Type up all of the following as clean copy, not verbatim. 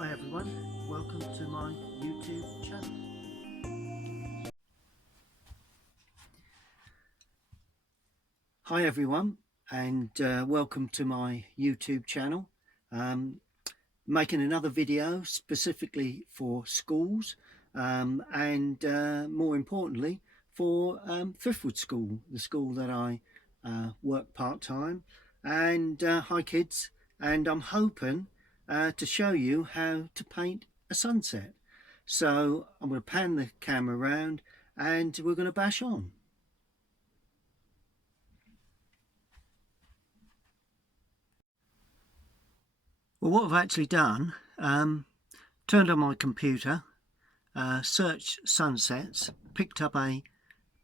Hi everyone, welcome to my YouTube channel. Hi everyone, and welcome to my YouTube channel. Making another video specifically for schools and more importantly for Thriftwood School, the school that I work part-time. And hi kids, and I'm hoping to show you how to paint a sunset. So I'm going to pan the camera around and we're going to bash on. Well, what I've actually done, turned on my computer, searched sunsets, picked up a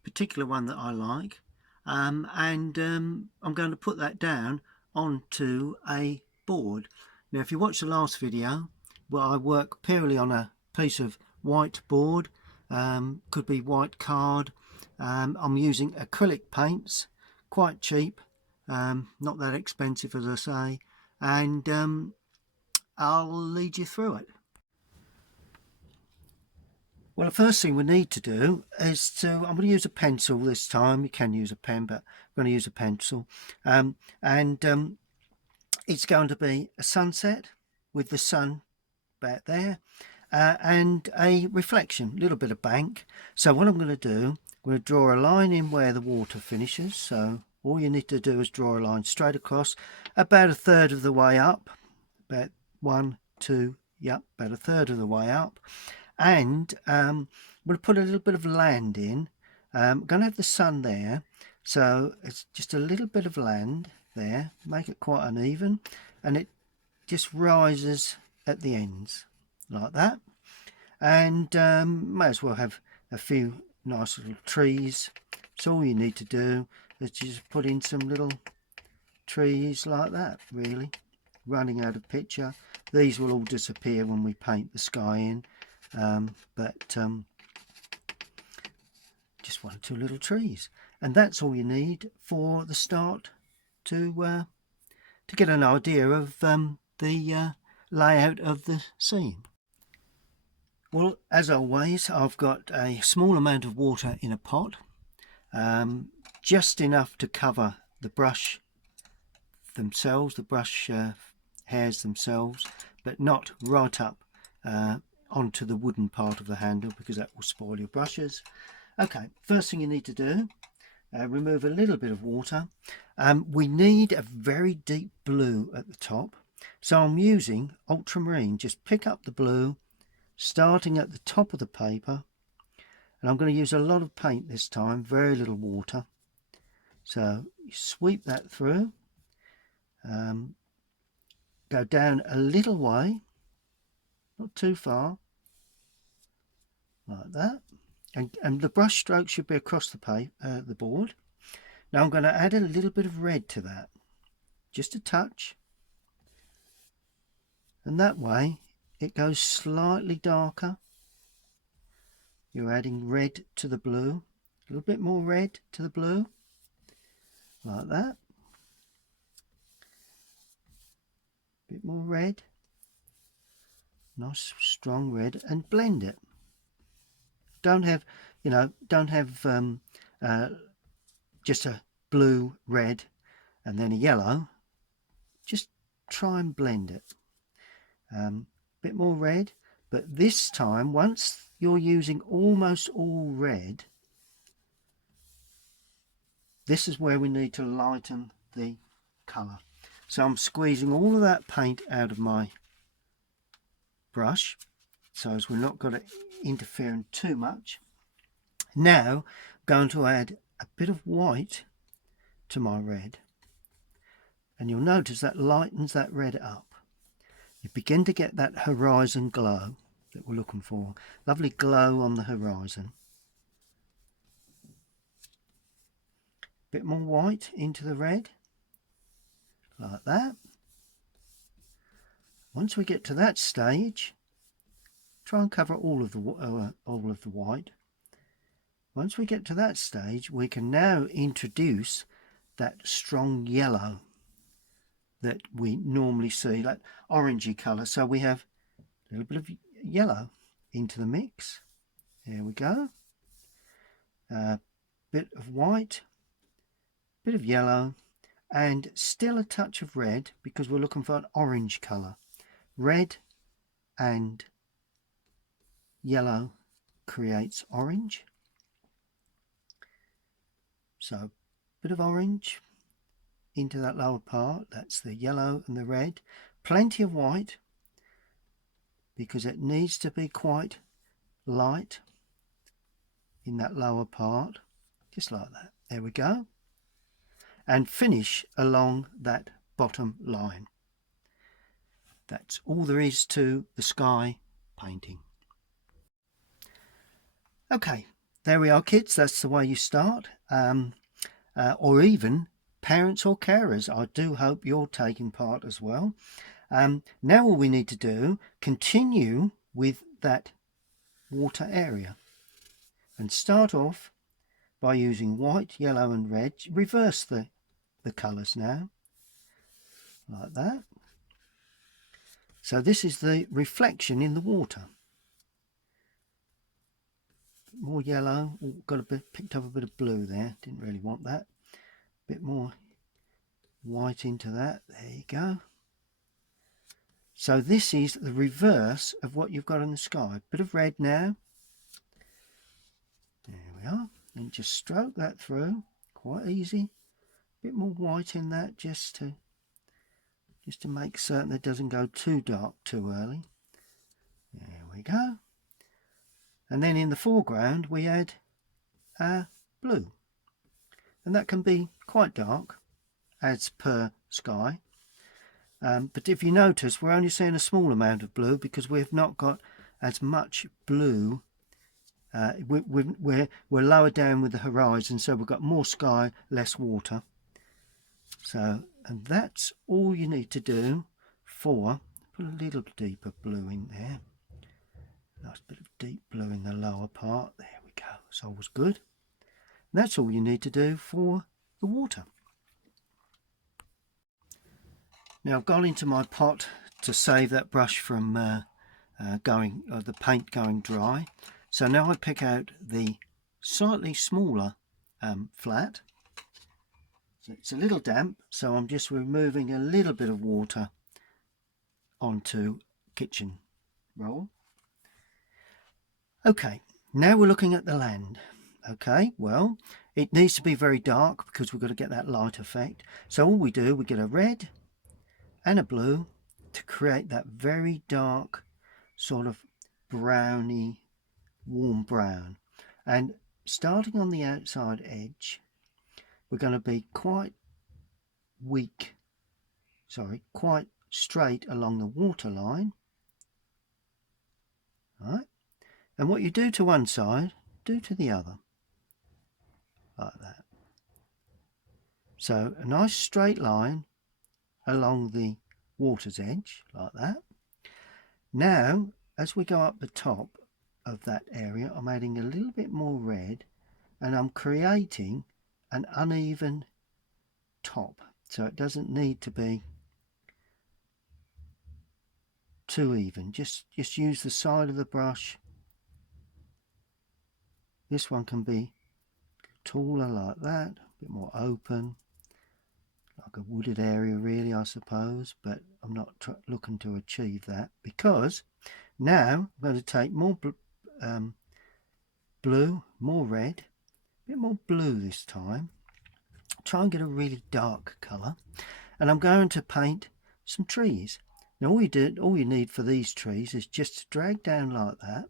particular one that I like, and I'm going to put that down onto a board. Now if you watch the last video, well, I work purely on a piece of white board, could be white card. I'm using acrylic paints, quite cheap, not that expensive as I say, and I'll lead you through it. Well, the first thing we need to do is I'm going to use a pencil this time. You can use a pen, but I'm going to use a pencil. It's going to be a sunset with the sun back there and a reflection, a little bit of bank. So what I'm going to do, I'm going to draw a line in where the water finishes. So all you need to do is draw a line straight across, about a third of the way up, about 1, 2, yep, about a third of the way up. And I'm going to put a little bit of land in. I'm going to have the sun there, so it's just a little bit of land there, make it quite uneven, and it just rises at the ends like that. And may as well have a few nice little trees. So all you need to do is just put in some little trees like that, really, running out of picture. These will all disappear when we paint the sky in. Just 1 or 2 little trees, and that's all you need for the start to get an idea of the layout of the scene. Well, as always, I've got a small amount of water in a pot, just enough to cover the brush themselves, the brush hairs themselves, but not right up onto the wooden part of the handle, because that will spoil your brushes. Okay, first thing you need to do, remove a little bit of water. We need a very deep blue at the top, so I'm using ultramarine. Just pick up the blue starting at the top of the paper, and I'm going to use a lot of paint this time, very little water. So you sweep that through, go down a little way, not too far, like that, and the brush stroke should be across the board. Now I'm going to add a little bit of red to that, just a touch, and that way it goes slightly darker. You're adding red to the blue, a little bit more red to the blue, like that, a bit more red, nice strong red, and blend it. Don't have just a blue, red and then a yellow. Just try and blend it. Bit more red, but this time, once you're using almost all red, this is where we need to lighten the colour. So I'm squeezing all of that paint out of my brush, so as we're not going to interfere in too much. Now I'm going to add a bit of white to my red, and you'll notice that lightens that red up. You begin to get that horizon glow that we're looking for. Lovely glow on the horizon. Bit more white into the red, like that. Once we get to that stage, try and cover all of the white. Once we get to that stage, we can now introduce that strong yellow that we normally see, that orangey colour. So we have A little bit of yellow into the mix. There we go. A bit of white, bit of yellow, and still a touch of red because we're looking for an orange colour. Red and yellow creates orange. So a bit of orange into that lower part. That's the yellow and the red. Plenty of white because it needs to be quite light in that lower part. Just like that. There we go. And finish along that bottom line. That's all there is to the sky painting. Okay, there we are, kids. That's the way you start. Or even parents or carers. I do hope you're taking part as well. Now all we need to do, continue with that water area and start off by using white, yellow and red. Reverse the colours now, like that. So this is the reflection in the water. More yellow. Ooh, got a bit, picked up a bit of blue there. Didn't really want that. Bit more white into that. There you go. So this is the reverse of what you've got in the sky. Bit of red now. There we are. And just stroke that through. Quite easy. Bit more white in that just to make certain it doesn't go too dark too early. There we go. And then in the foreground we add blue. And that can be quite dark as per sky. But if you notice, we're only seeing a small amount of blue because we've not got as much blue. We're lower down with the horizon, so we've got more sky, less water. So, and that's all you need to do for, put a little deeper blue in there. Nice bit of deep blue in the lower part. There we go. It's always good. And that's all you need to do for the water. Now I've gone into my pot to save that brush from the paint going dry. So now I pick out the slightly smaller flat. So it's a little damp, so I'm just removing a little bit of water onto kitchen roll. Okay, now we're looking at the land. Okay, well, it needs to be very dark because we've got to get that light effect. So all we do, we get a red and a blue to create that very dark sort of browny, warm brown. And starting on the outside edge, we're going to be quite straight along the water line. All right. And what you do to one side, do to the other. Like that. So a nice straight line along the water's edge, like that. Now, as we go up the top of that area, I'm adding a little bit more red and I'm creating an uneven top. So it doesn't need to be too even. Just use the side of the brush. This one can be taller like that, a bit more open, like a wooded area really, I suppose, but I'm not looking to achieve that because now I'm going to take more blue, more red, a bit more blue this time, try and get a really dark colour, and I'm going to paint some trees. Now all you need for these trees is just to drag down like that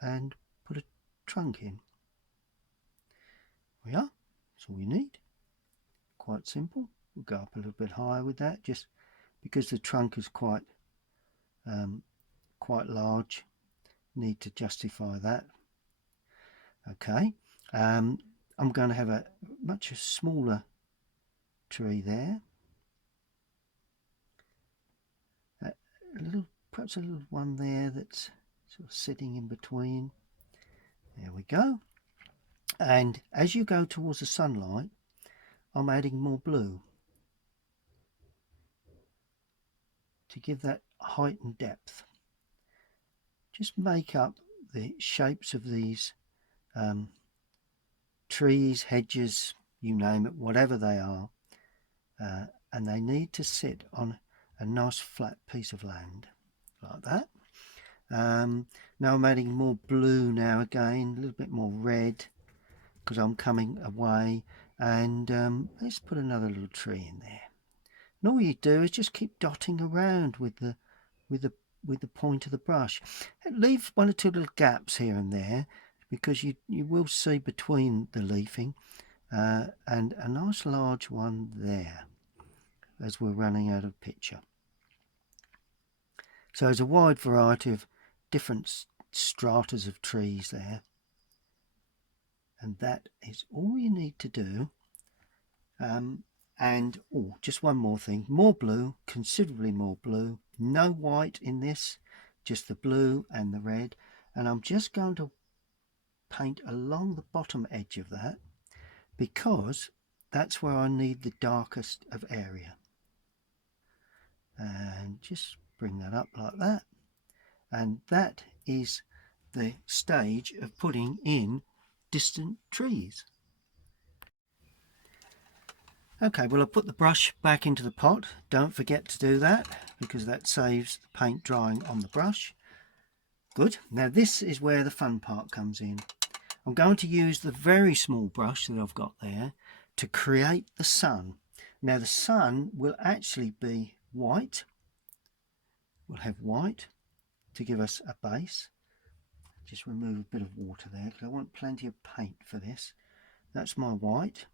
and put a trunk in. There we are. That's all you need. Quite simple. We'll go up a little bit higher with that, just because the trunk is quite large. Need to justify that. Okay. I'm going to have a much smaller tree there. Perhaps a little one there that's sort of sitting in between. There we go. And as you go towards the sunlight, I'm adding more blue. to give that height and depth. Just make up the shapes of these trees, hedges, you name it, whatever they are, and they need to sit on a nice flat piece of land like that. Now I'm adding more blue now again, a little bit more red because I'm coming away, and let's put another little tree in there. And all you do is just keep dotting around with the point of the brush. Leave one or two little gaps here and there because you will see between the leafing, and a nice large one there as we're running out of picture. So there's a wide variety of different stratas of trees there, and that is all you need to do. And just one more thing, more blue, considerably more blue, no white in this, just the blue and the red, and I'm just going to paint along the bottom edge of that because that's where I need the darkest of area. And just bring that up like that, and that is the stage of putting in distant trees. Okay, well, I'll put the brush back into the pot. Don't forget to do that because that saves the paint drying on the brush. Good. Now this is where the fun part comes in. I'm going to use the very small brush that I've got there to create the sun. Now the sun will actually be white. We'll have white to give us a base. Just remove a bit of water there because I want plenty of paint for this. That's my white.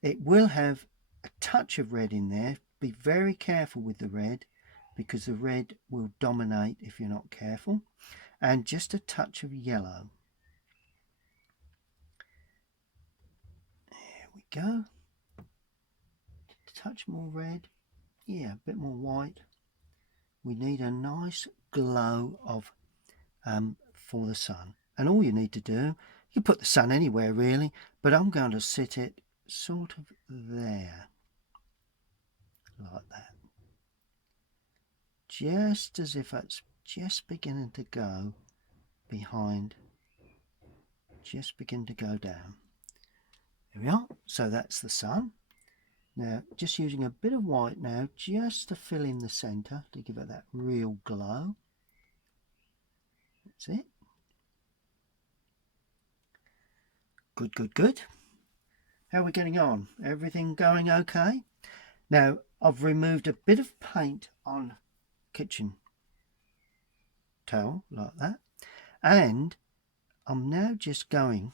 It will have a touch of red in there. Be very careful with the red because the red will dominate if you're not careful. And just a touch of yellow. There we go. A touch more red. Yeah, a bit more white. We need a nice glow of for the sun. And all you need to do, you put the sun anywhere really, but I'm going to sit it sort of there, like that, just as if it's just beginning to go behind, just begin to go down. There we are. So that's the sun. Now just using a bit of white now just to fill in the center to give it that real glow. That's it. Good, good, good. How are we getting on? Everything going okay? Now I've removed a bit of paint on kitchen towel like that, and I'm now just going,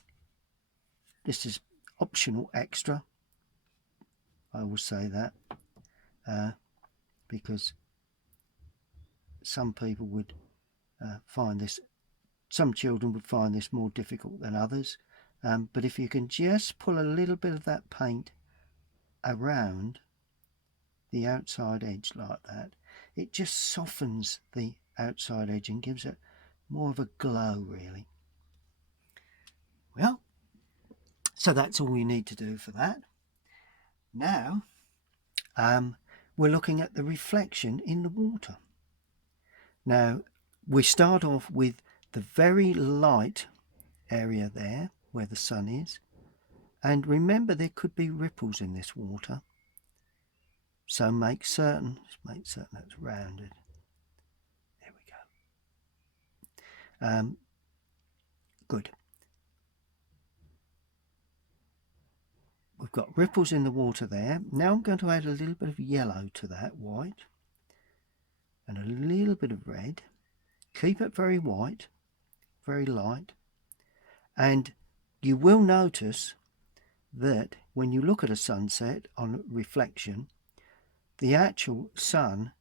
this is optional extra, I will say that, because some people would find this, some children would find this more difficult than others. But if you can just pull a little bit of that paint around the outside edge like that, it just softens the outside edge and gives it more of a glow really. Well, so that's all you need to do for that. Now we're looking at the reflection in the water. Now we start off with the very light area there where the sun is, and remember there could be ripples in this water, so make certain that's rounded. There we go. Good. We've got ripples in the water there. Now I'm going to add a little bit of yellow to that white and a little bit of red. Keep it very white, very light, and you will notice that when you look at a sunset on reflection, the actual sun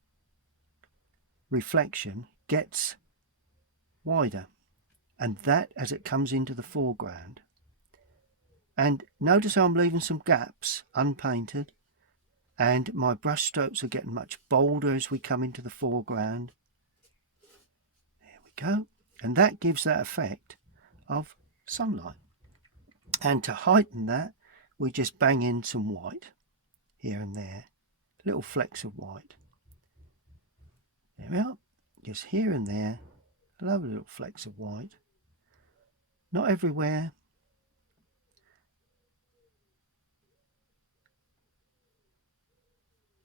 reflection gets wider, and that as it comes into the foreground. And notice how I'm leaving some gaps unpainted, and my brush strokes are getting much bolder as we come into the foreground. There we go, and that gives that effect of sunlight. And to heighten that, we just bang in some white here and there, little flecks of white. There we are, just here and there, lovely little flecks of white, not everywhere.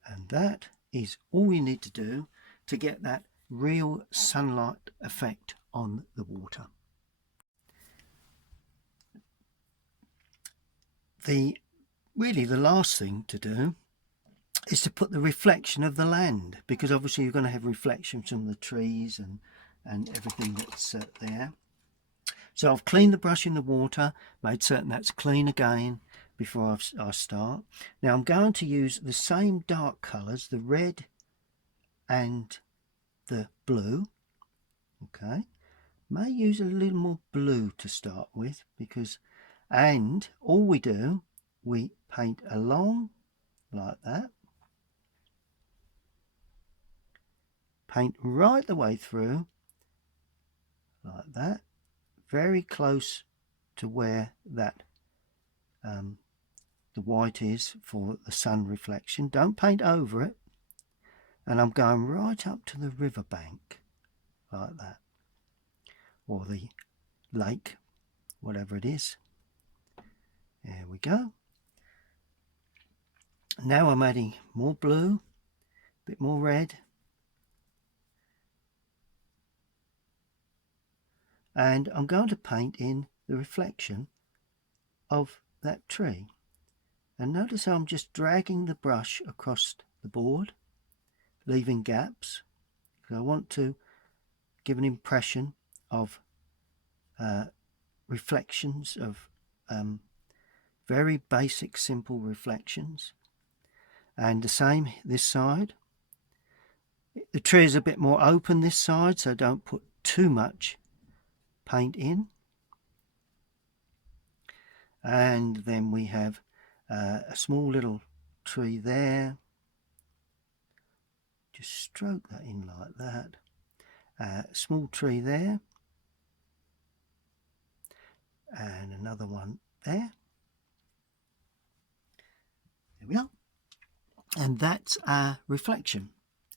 And that is all we need to do to get that real sunlight effect on the water. Really the last thing to do is to put the reflection of the land, because obviously you're going to have reflections from the trees and everything that's there. So I've cleaned the brush in the water, made certain that's clean again before I start. Now I'm going to use the same dark colours, the red and the blue. Okay, may use a little more blue to start with, because, and all we do, we paint along like that, paint right the way through like that, very close to where that the white is for the sun reflection. Don't paint over it. And I'm going right up to the river bank like that, or the lake, whatever it is. There we go. Now I'm adding more blue, a bit more red, and I'm going to paint in the reflection of that tree. And notice how I'm just dragging the brush across the board, leaving gaps, because I want to give an impression of reflections of very basic, simple reflections. And the same this side. The tree is a bit more open this side, so don't put too much paint in. And then we have a small little tree there. Just stroke that in like that. Small tree there. And another one there. There we are. And that's our reflection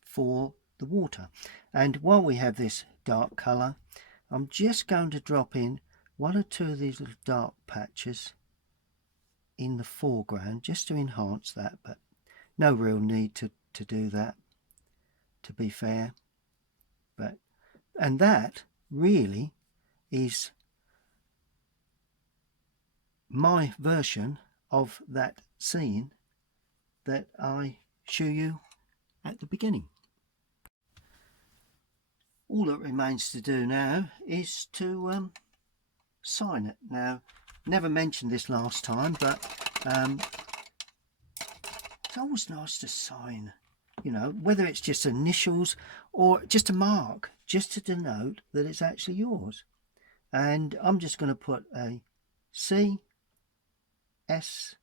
for the water. And while we have this dark colour, I'm just going to drop in one or two of these little dark patches in the foreground just to enhance that, but no real need to do that, to be fair. And that really is my version of that scene that I show you at the beginning. All that remains to do now is to sign it. Now, never mentioned this last time, but it's always nice to sign, you know, whether it's just initials or just a mark, just to denote that it's actually yours. And I'm just going to put a C S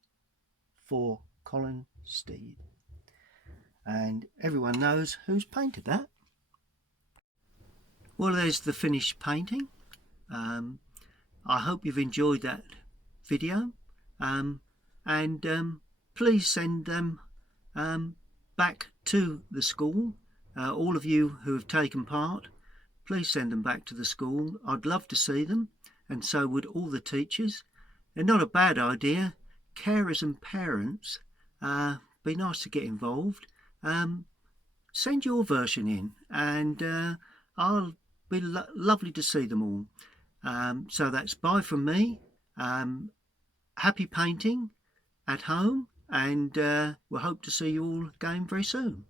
for Colin Steed, and everyone knows who's painted that. Well, there's the finished painting. I hope you've enjoyed that video, and please send them back to the school. All of you who have taken part, please send them back to the school. I'd love to see them, and so would all the teachers. They're not a bad idea. Carers and parents, be nice to get involved. Send your version in, and I'll be lovely to see them all. So that's bye from me. Happy painting at home, and we'll hope to see you all again very soon.